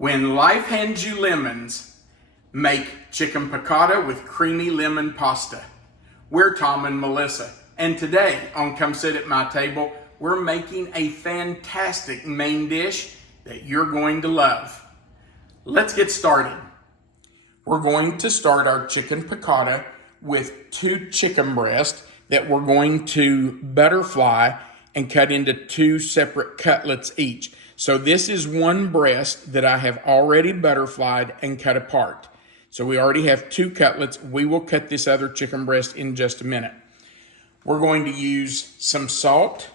When life hands you lemons, make chicken piccata with creamy lemon pasta. We're Tom and Melissa, and today on Come Sit at My Table, we're making a fantastic main dish that you're going to love. Let's get started. We're going to start our chicken piccata with 2 chicken breasts that we're going to butterfly and cut into 2 separate cutlets each. So this is 1 breast that I have already butterflied and cut apart. So we already have 2 cutlets. We will cut this other chicken breast in just a minute. We're going to use some salt,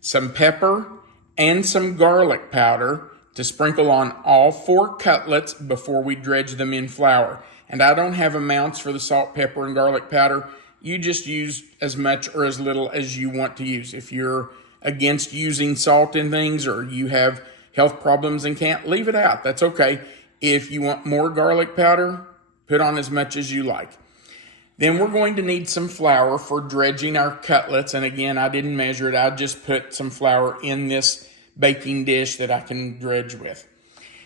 some pepper, and some garlic powder to sprinkle on all 4 cutlets before we dredge them in flour. And I don't have amounts for the salt, pepper, and garlic powder. You just use as much or as little as you want to use. If you're against using salt in things or you have health problems and can't, leave it out. That's okay. If you want more garlic powder, put on as much as you like. Then we're going to need some flour for dredging our cutlets. And again, I didn't measure it. I just put some flour in this baking dish that I can dredge with.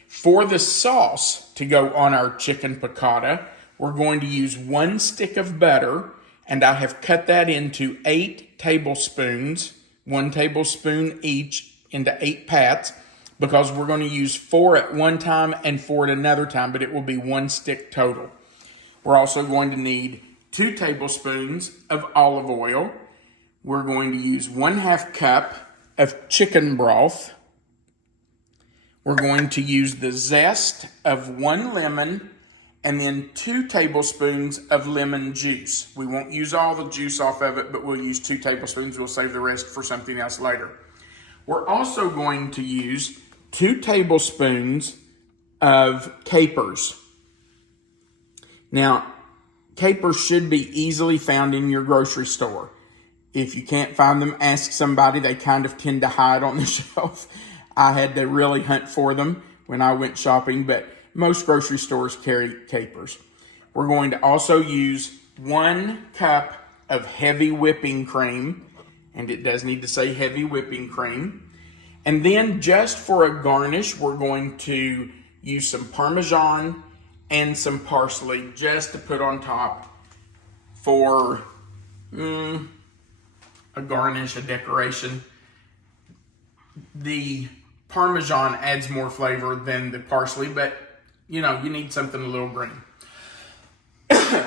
For the sauce to go on our chicken piccata, we're going to use 1 stick of butter, and I have cut that into 8 tablespoons, 1 tablespoon each into 8 pats, because we're going to use 4 at one time and 4 at another time, but it will be 1 stick total. We're also going to need 2 tablespoons of olive oil. We're going to use 1/2 cup of chicken broth. We're going to use the zest of 1 lemon and then 2 tablespoons of lemon juice. We won't use all the juice off of it, but we'll use 2 tablespoons. We'll save the rest for something else later. We're also going to use 2 tablespoons of capers. Now, capers should be easily found in your grocery store. If you can't find them, ask somebody. They kind of tend to hide on the shelf. I had to really hunt for them when I went shopping, but most grocery stores carry capers. We're going to also use 1 cup of heavy whipping cream, and it does need to say heavy whipping cream. And then just for a garnish, we're going to use some Parmesan and some parsley just to put on top for a garnish, a decoration. The Parmesan adds more flavor than the parsley, but you know, you need something a little green.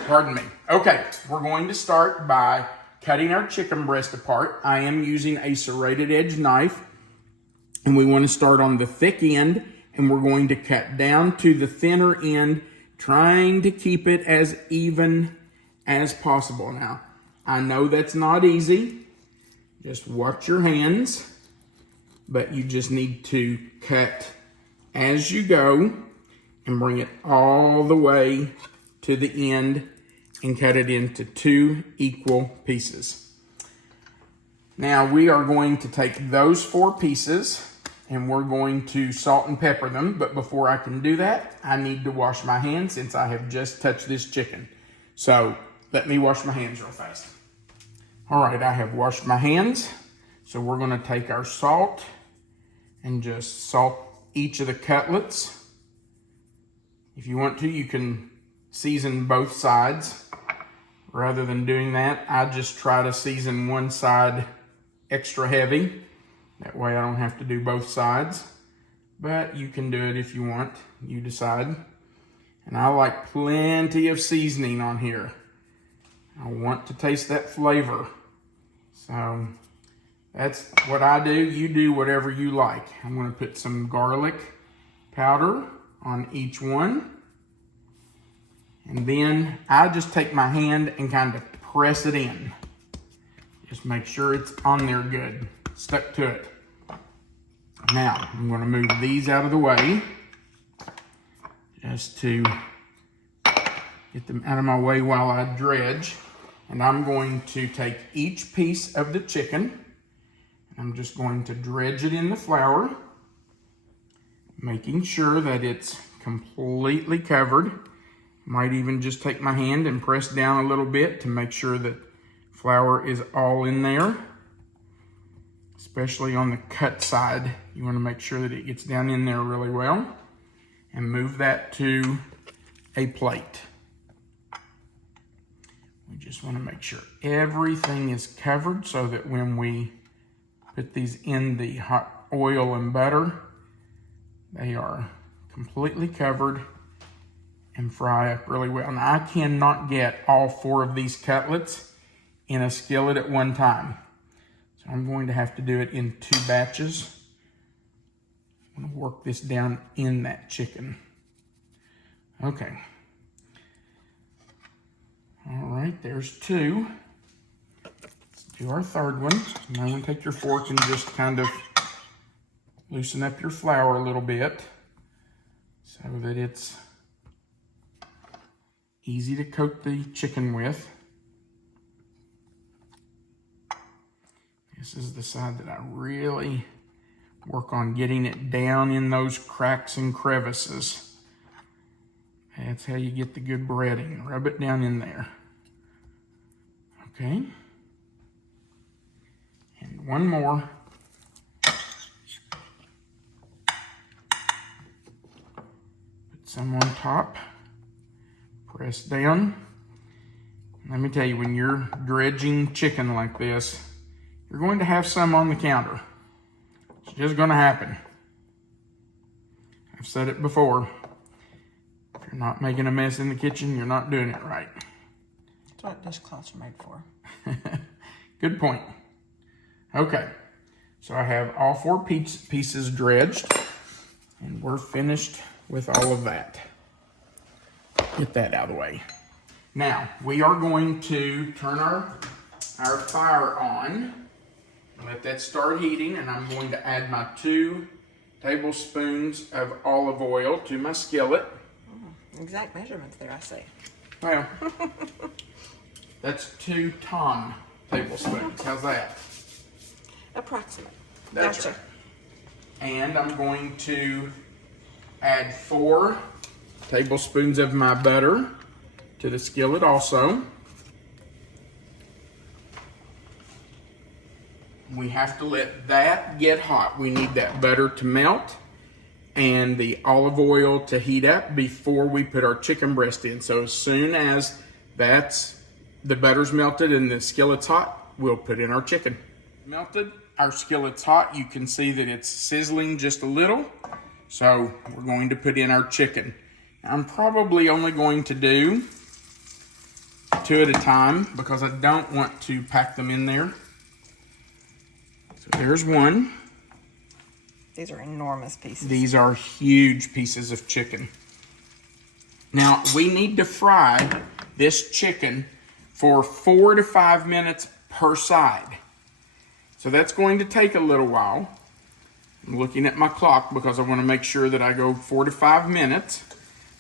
Pardon me. Okay, we're going to start by cutting our chicken breast apart. I am using a serrated edge knife, and we want to start on the thick end, and we're going to cut down to the thinner end, trying to keep it as even as possible. Now, I know that's not easy. Just watch your hands, but you just need to cut as you go and bring it all the way to the end and cut it into 2 equal pieces. Now we are going to take those 4 pieces and we're going to salt and pepper them. But before I can do that, I need to wash my hands since I have just touched this chicken. So let me wash my hands real fast. All right, I have washed my hands. So we're going to take our salt and just salt each of the cutlets. If you want to, you can season both sides. Rather than doing that, I just try to season one side extra heavy. That way I don't have to do both sides. But you can do it if you want. You decide. And I like plenty of seasoning on here. I want to taste that flavor. So that's what I do. You do whatever you like. I'm going to put some garlic powder on each one. And then I just take my hand and kind of press it in. Just make sure it's on there good, stuck to it. Now, I'm going to move these out of the way just to get them out of my way while I dredge. And I'm going to take each piece of the chicken. I'm just going to dredge it in the flour, making sure that it's completely covered. Might even just take my hand and press down a little bit to make sure that flour is all in there. Especially on the cut side, you want to make sure that it gets down in there really well. and move that to a plate. We just want to make sure everything is covered so that when we put these in the hot oil and butter, they are completely covered and fry up really well. Now, I cannot get all 4 of these cutlets in a skillet at one time. So I'm going to have to do it in 2 batches. I'm going to work this down in that chicken. Okay. All right, there's 2. Let's do our 3rd one. Now I'm going to take your fork and just kind of loosen up your flour a little bit so that it's easy to coat the chicken with. This is the side that I really work on getting it down in those cracks and crevices. That's how you get the good breading. Rub it down in there. Okay. And one more. Put some on top. Press down. Let me tell you, when you're dredging chicken like this, you're going to have some on the counter. It's just going to happen. I've said it before. If you're not making a mess in the kitchen, you're not doing it right. That's what dishcloths are made for. Good point. Okay, so I have all 4 pieces dredged, and we're finished with all of that. Get that out of the way. Now, we are going to turn our fire on. Let that start heating, and I'm going to add my 2 tablespoons of olive oil to my skillet. Exact measurements there, I say. Well, that's 2 tablespoons. How's that? Approximate. That's Gotcha. right. And I'm going to add 4 tablespoons of my butter to the skillet also. We have to let that get hot. We need that butter to melt and the olive oil to heat up before we put our chicken breast in. So as soon as the butter's melted and the skillet's hot, we'll put in our chicken. Melted, our skillet's hot. You can see that it's sizzling just a little. So we're going to put in our chicken. I'm probably only going to do 2 at a time because I don't want to pack them in there. So there's 1. These are enormous pieces. These are huge pieces of chicken. Now, we need to fry this chicken for 4 to 5 minutes per side. So that's going to take a little while. I'm looking at my clock because I want to make sure that I go 4 to 5 minutes.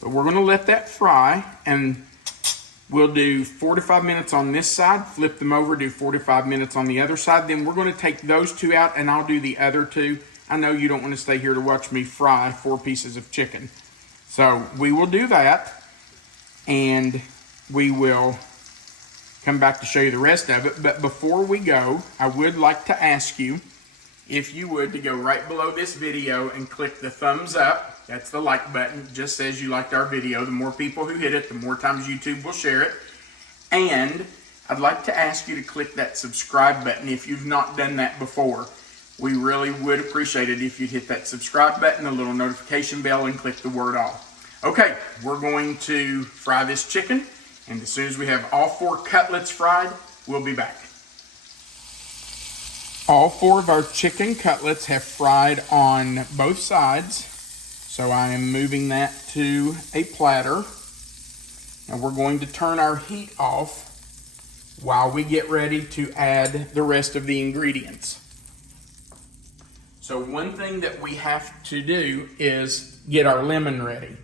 But we're going to let that fry, and we'll do 4 to 5 minutes on this side, flip them over, do 4 to 5 minutes on the other side. Then we're going to take those 2 out, and I'll do the other 2. I know you don't want to stay here to watch me fry 4 pieces of chicken. So we will do that, and we will come back to show you the rest of it. But before we go, I would like to ask you, if you would, to go right below this video and click the thumbs up. That's the like button. It just says you liked our video. The more people who hit it, the more times YouTube will share it. And I'd like to ask you to click that subscribe button if you've not done that before. We really would appreciate it if you'd hit that subscribe button, the little notification bell, and click the word all. Okay, we're going to fry this chicken, and as soon as we have all 4 cutlets fried, we'll be back. All 4 of our chicken cutlets have fried on both sides, so I am moving that to a platter. Now we're going to turn our heat off while we get ready to add the rest of the ingredients. So one thing that we have to do is get our lemon ready.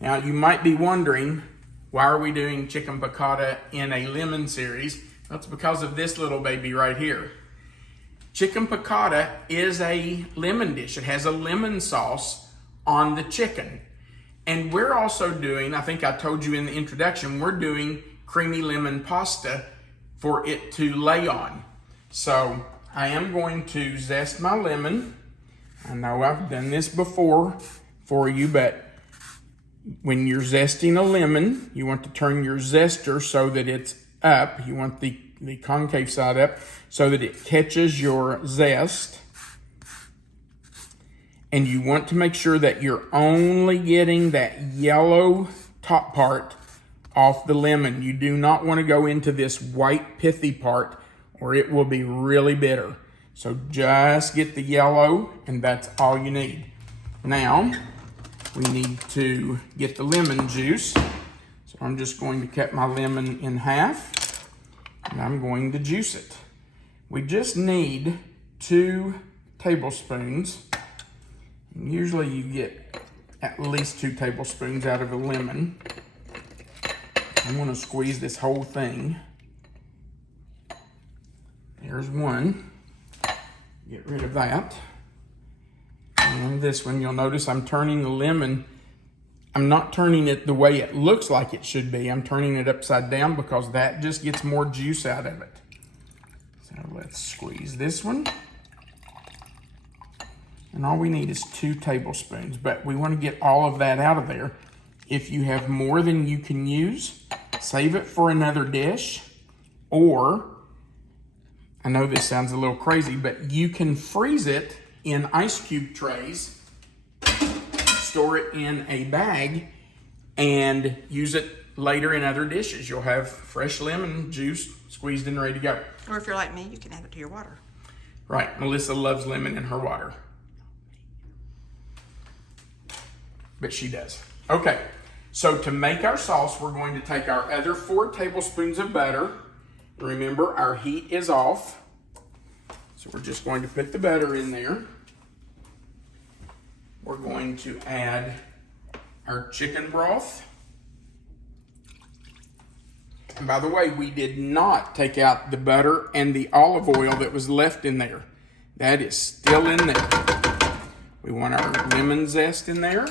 Now you might be wondering, why are we doing chicken piccata in a lemon series? That's because of this little baby right here. Chicken piccata is a lemon dish. It has a lemon sauce on the chicken. And we're also doing, I think I told you in the introduction, we're doing creamy lemon pasta for it to lay on. So I am going to zest my lemon. I know I've done this before for you, but when you're zesting a lemon, you want to turn your zester so that it's up. You want the concave side up so that it catches your zest. And you want to make sure that you're only getting that yellow top part off the lemon. You do not want to go into this white pithy part or it will be really bitter. So just get the yellow and that's all you need. Now, we need to get the lemon juice. So I'm just going to cut my lemon in half and I'm going to juice it. We just need 2 tablespoons. And usually you get at least 2 tablespoons out of a lemon. I'm going to squeeze this whole thing. There's 1. Get rid of that. And this one, you'll notice I'm turning the lemon. I'm not turning it the way it looks like it should be. I'm turning it upside down because that just gets more juice out of it. So let's squeeze this one. And all we need is 2 tablespoons, but we want to get all of that out of there. If you have more than you can use, save it for another dish, or, I know this sounds a little crazy, but you can freeze it in ice cube trays, store it in a bag, and use it later in other dishes. You'll have fresh lemon juice squeezed and ready to go. Or if you're like me, you can add it to your water. Right, Melissa loves lemon in her water. But she does. Okay, so to make our sauce, we're going to take our other 4 tablespoons of butter. Remember, our heat is off. So we're just going to put the butter in there. We're going to add our chicken broth. And by the way, we did not take out the butter and the olive oil that was left in there. That is still in there. We want our lemon zest in there.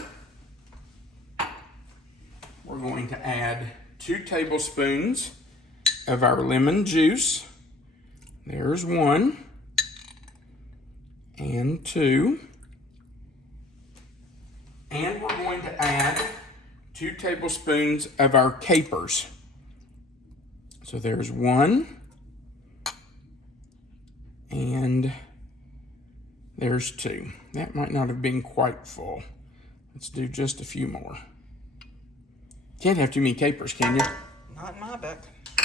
We're going to add 2 tablespoons of our lemon juice. There's 1 and 2. And we're going to add 2 tablespoons of our capers. So there's 1 and there's 2. That might not have been quite full. Let's do just a few more. Can't have too many capers, can you? Not in my book.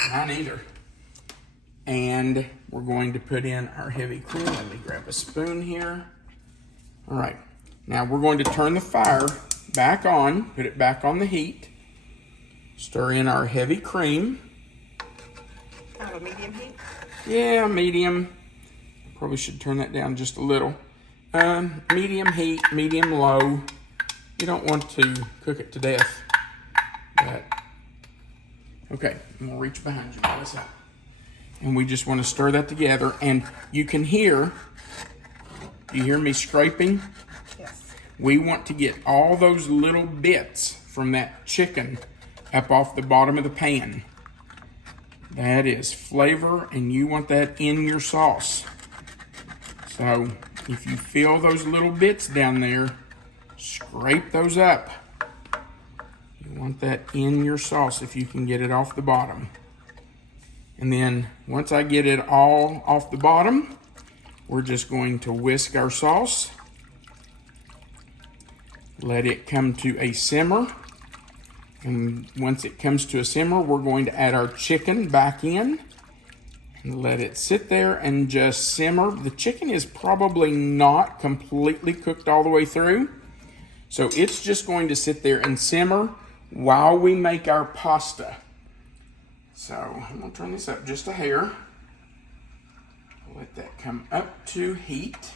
Mine either. And we're going to put in our heavy cream. Let me grab a spoon here. All right. Now we're going to turn the fire back on, put it back on the heat. Stir in our heavy cream. Kind of a medium heat? Yeah, medium. Probably should turn that down just a little. Medium heat, medium low. You don't want to cook it to death. But, okay, I'm gonna reach behind you, Melissa. And we just want to stir that together. And you can hear, you hear me scraping? Yes. We want to get all those little bits from that chicken up off the bottom of the pan. That is flavor, and you want that in your sauce. So if you feel those little bits down there, scrape those up. You want that in your sauce if you can get it off the bottom. And then once I get it all off the bottom, we're just going to whisk our sauce. Let it come to a simmer. And once it comes to a simmer, we're going to add our chicken back in and let it sit there and just simmer. The chicken is probably not completely cooked all the way through, so it's just going to sit there and simmer while we make our pasta. So I'm going to turn this up just a hair. Let that come up to heat.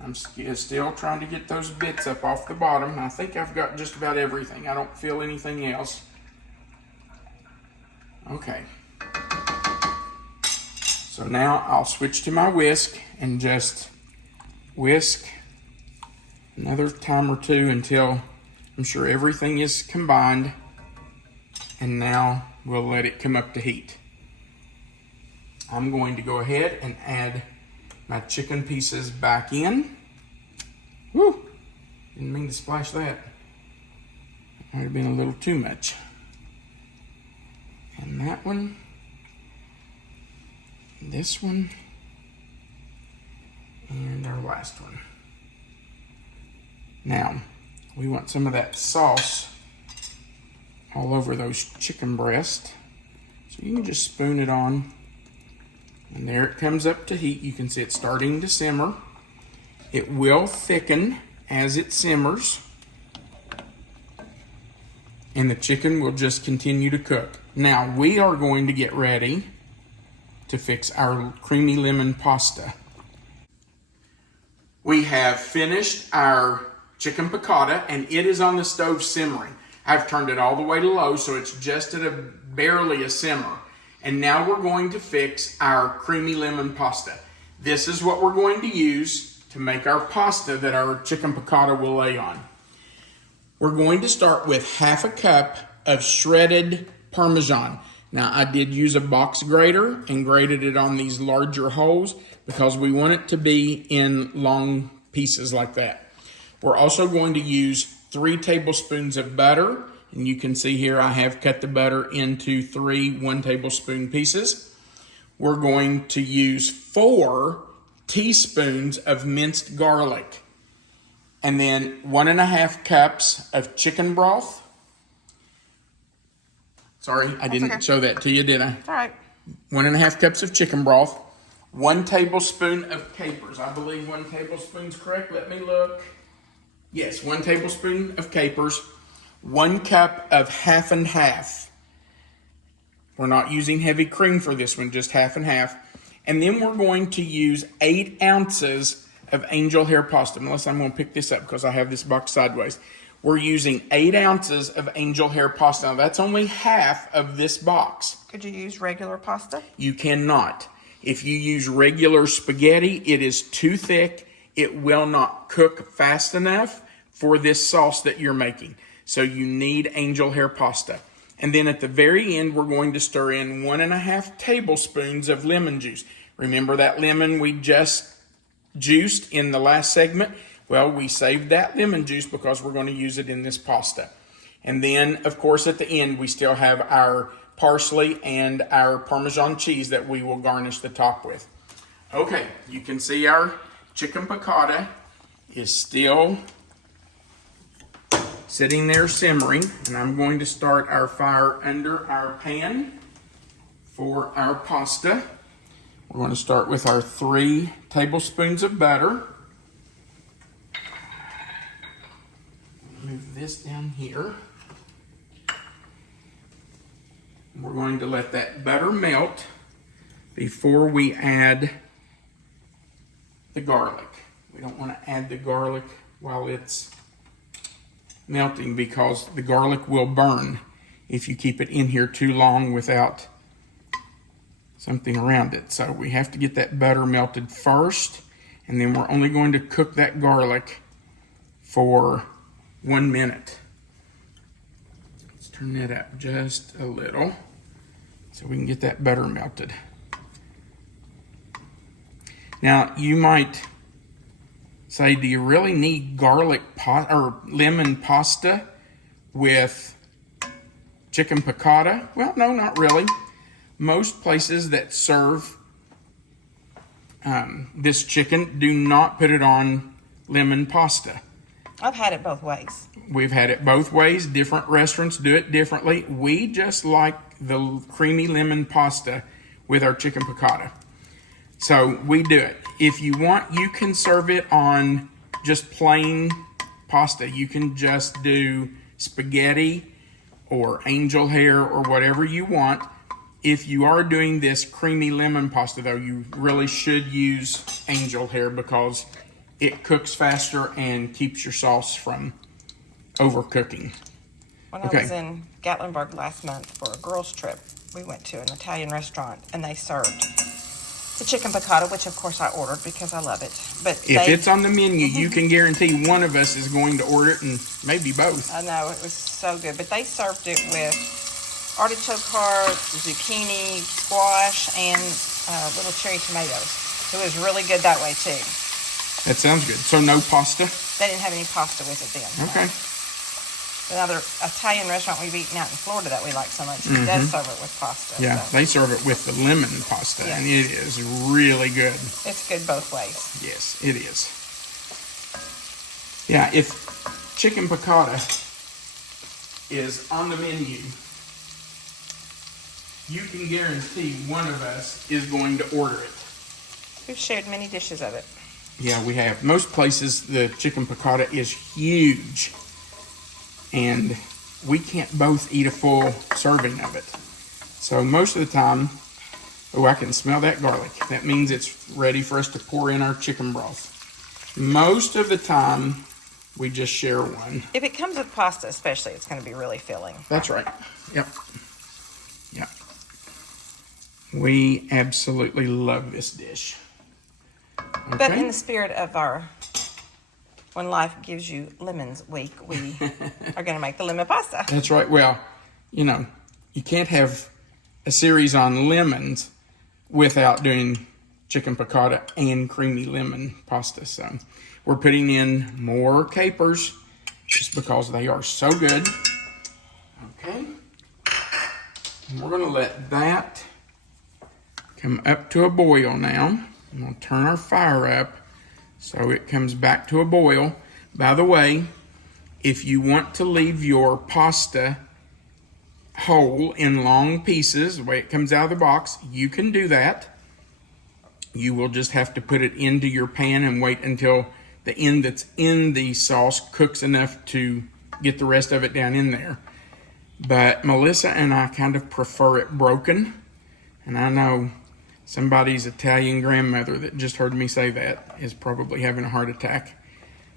I'm still trying to get those bits up off the bottom. I think I've got just about everything. I don't feel anything else. Okay. So now I'll switch to my whisk and just whisk another time or two until I'm sure everything is combined. And now we'll let it come up to heat. I'm going to go ahead and add my chicken pieces back in. Woo! mean to splash that. Might have been a little too much. And that one. This one. And our last one. Now, we want some of that sauce all over those chicken breasts. So you can just spoon it on. And there it comes up to heat. You can see it starting to simmer. It will thicken as it simmers. And the chicken will just continue to cook. Now, we are going to get ready to fix our creamy lemon pasta. We have finished our chicken piccata, and it is on the stove simmering. I've turned it all the way to low, so it's just at barely a simmer. And now we're going to fix our creamy lemon pasta. This is what we're going to use to make our pasta that our chicken piccata will lay on. We're going to start with half a cup of shredded Parmesan. Now, I did use a box grater and grated it on these larger holes because we want it to be in long pieces like that. We're also going to use 3 tablespoons of butter. And you can see here I have cut the butter into 3 1-tablespoon pieces. We're going to use 4 teaspoons of minced garlic. And then 1.5 cups of chicken broth. Sorry, I didn't show that to you, did I? It's all right. 1.5 cups of chicken broth. 1 tablespoon of capers. I believe 1 tablespoon is correct. Let me look. Yes, 1 tablespoon of capers. 1 cup of half and half. We're not using heavy cream for this one, just half and half. And then we're going to use 8 ounces of angel hair pasta. Melissa, I'm going to pick this up because I have this box sideways. We're using 8 ounces of angel hair pasta. Now, that's only half of this box. Could you use regular pasta? You cannot. If you use regular spaghetti, it is too thick. It will not cook fast enough for this sauce that you're making. So you need angel hair pasta. And then at the very end, we're going to stir in 1.5 tablespoons of lemon juice. Remember that lemon we just juiced in the last segment? Well, we saved that lemon juice because we're going to use it in this pasta. And then, of course, at the end, we still have our parsley and our Parmesan cheese that we will garnish the top with. Okay, you can see our chicken piccata is still sitting there simmering, and I'm going to start our fire under our pan for our pasta. We're going to start with our 3 tablespoons of butter. Move this down here. We're going to let that butter melt before we add the garlic. We don't want to add the garlic while it's melting because the garlic will burn if you keep it in here too long without something around it. So we have to get that butter melted first, and then we're only going to cook that garlic for 1 minute. Let's turn that up just a little so we can get that butter melted. Now, you might say, do you really need garlic or lemon pasta with chicken piccata? Well, no, not really. Most places that serve this chicken do not put it on lemon pasta. I've had it both ways. We've had it both ways. Different restaurants do it differently. We just like the creamy lemon pasta with our chicken piccata. So we do it. If you want, you can serve it on just plain pasta. You can just do spaghetti or angel hair or whatever you want. If you are doing this creamy lemon pasta, though, you really should use angel hair because it cooks faster and keeps your sauce from overcooking. When I was in Gatlinburg last month for a girls' trip, we went to an Italian restaurant and they served the chicken piccata, which of course I ordered because I love it. But if it's on the menu, you can guarantee one of us is going to order it, and maybe both. I know, it was so good. But they served it with artichoke hearts, zucchini, squash, and little cherry tomatoes. It was really good that way too. That sounds good. So no pasta? They didn't have any pasta with it then. Okay. Another Italian restaurant we've eaten out in Florida that we like so much, it does serve it with pasta. Yeah, so. they serve it with the lemon pasta, and it is really good. It's good both ways. Yes, it is. Yeah, if chicken piccata is on the menu, you can guarantee one of us is going to order it. We've shared many dishes of it. Yeah, we have. Most places, the chicken piccata is huge, and we can't both eat a full serving of it. So most of the time, oh, I can smell that garlic. That means it's ready for us to pour in our chicken broth. Most of the time, we just share one. If it comes with pasta especially, it's going to be really filling. That's right. Yep. Yep. We absolutely love this dish. Okay. But in the spirit of our When Life Gives You Lemons week, we are going to make the lemon pasta. That's right. Well, you know, you can't have a series on lemons without doing chicken piccata and creamy lemon pasta. So we're putting in more capers just because they are so good. Okay. And we're going to let that come up to a boil now. I'm going to turn our fire up so it comes back to a boil. By the way, if you want to leave your pasta whole in long pieces, the way it comes out of the box, you can do that. You will just have to put it into your pan and wait until the end that's in the sauce cooks enough to get the rest of it down in there. But Melissa and I kind of prefer it broken, and I know somebody's Italian grandmother that just heard me say that is probably having a heart attack.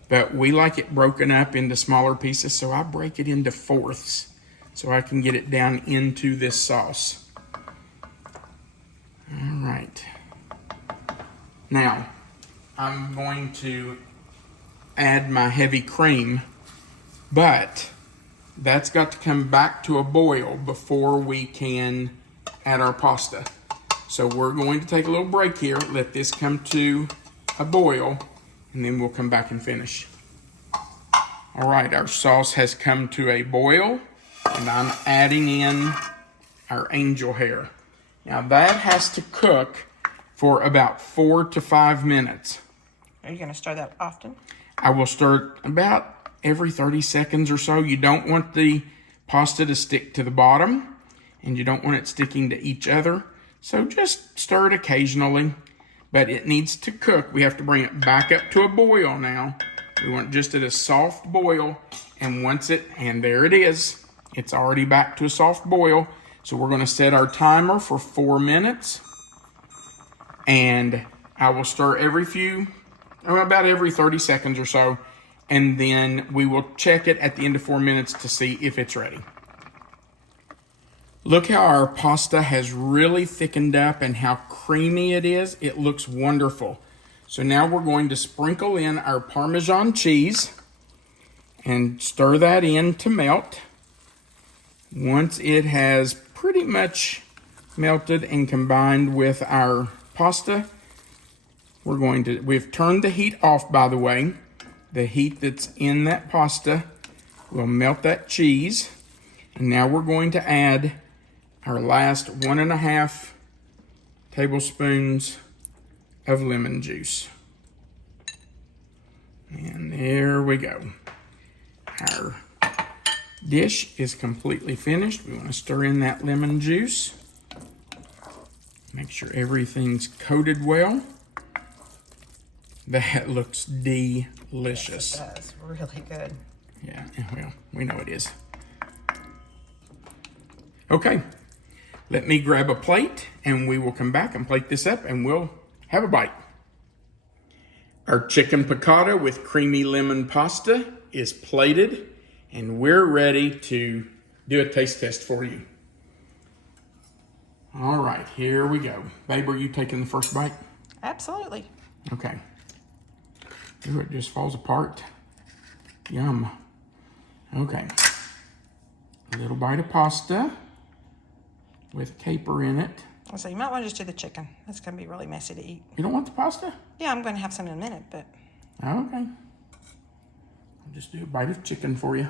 But we like it broken up into smaller pieces, so I break it into fourths so I can get it down into this sauce. All right. Now, I'm going to add my heavy cream, but that's got to come back to a boil before we can add our pasta. So we're going to take a little break here, let this come to a boil, and then we'll come back and finish. All right, our sauce has come to a boil, and I'm adding in our angel hair. Now that has to cook for about 4 to 5 minutes. Are you going to stir that often? I will stir about every 30 seconds or so. You don't want the pasta to stick to the bottom, and you don't want it sticking to each other. So just stir it occasionally, but it needs to cook. We have to bring it back up to a boil now. We want it just at a soft boil, and and there it is. It's already back to a soft boil. So we're going to set our timer for 4 minutes, and I will stir about every 30 seconds or so, and then we will check it at the end of 4 minutes to see if it's ready. Look how our pasta has really thickened up and how creamy it is. It looks wonderful. So now we're going to sprinkle in our Parmesan cheese and stir that in to melt. Once it has pretty much melted and combined with our pasta, we've turned the heat off, by the way. The heat that's in that pasta will melt that cheese. And now we're going to add our last 1.5 tablespoons of lemon juice. And there we go. Our dish is completely finished. We want to stir in that lemon juice. Make sure everything's coated well. That looks delicious. Yes, it does. Really good. Yeah, well, we know it is. Okay, let me grab a plate and we will come back and plate this up and we'll have a bite. Our chicken piccata with creamy lemon pasta is plated and we're ready to do a taste test for you. All right, here we go. Babe, are you taking the first bite? Absolutely. Okay. Ooh, it just falls apart. Yum. Okay. A little bite of pasta with caper in it. So you might want to just do the chicken. That's going to be really messy to eat. You don't want the pasta? Yeah, I'm going to have some in a minute, but Okay. I'll just do a bite of chicken for you.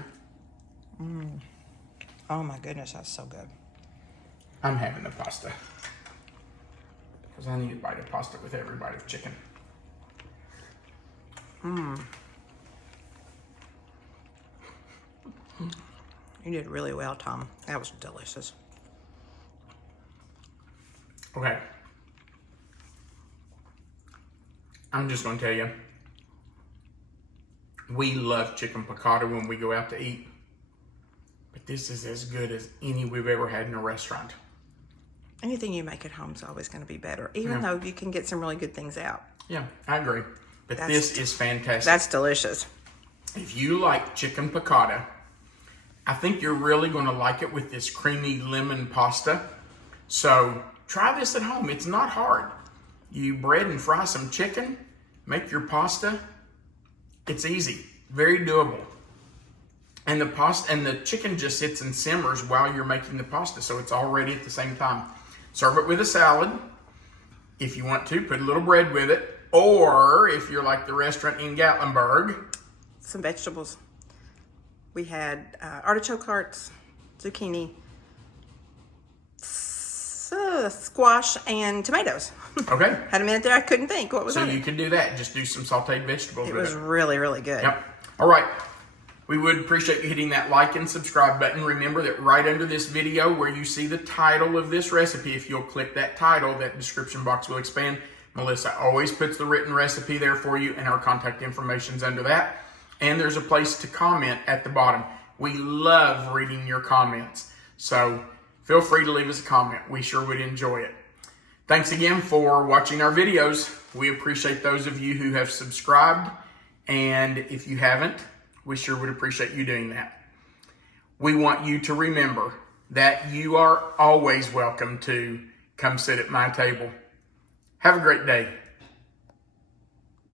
Oh my goodness, that's so good. I'm having the pasta. Because I need a bite of pasta with every bite of chicken. You did really well, Tom. That was delicious. Okay. I'm just going to tell you, we love chicken piccata when we go out to eat. But this is as good as any we've ever had in a restaurant. Anything you make at home is always going to be better, even though you can get some really good things out. Yeah, I agree. But this is fantastic. That's delicious. If you like chicken piccata, I think you're really going to like it with this creamy lemon pasta. So try this at home. It's not hard. You bread and fry some chicken, make your pasta. It's easy, very doable. And the pasta and the chicken just sits and simmers while you're making the pasta, so it's all ready at the same time. Serve it with a salad. If you want to, put a little bread with it. Or if you're like the restaurant in Gatlinburg, some vegetables. We had artichoke hearts, zucchini, squash, and tomatoes. Okay. Had a minute there, I couldn't think what was on it. So you can do that. Just do some sauteed vegetables with it. It was really, really good. Yep. All right. We would appreciate you hitting that like and subscribe button. Remember that right under this video where you see the title of this recipe, if you'll click that title, that description box will expand. Melissa always puts the written recipe there for you, and our contact information's under that. And there's a place to comment at the bottom. We love reading your comments. So feel free to leave us a comment. We sure would enjoy it. Thanks again for watching our videos. We appreciate those of you who have subscribed. And if you haven't, we sure would appreciate you doing that. We want you to remember that you are always welcome to come sit at my table. Have a great day.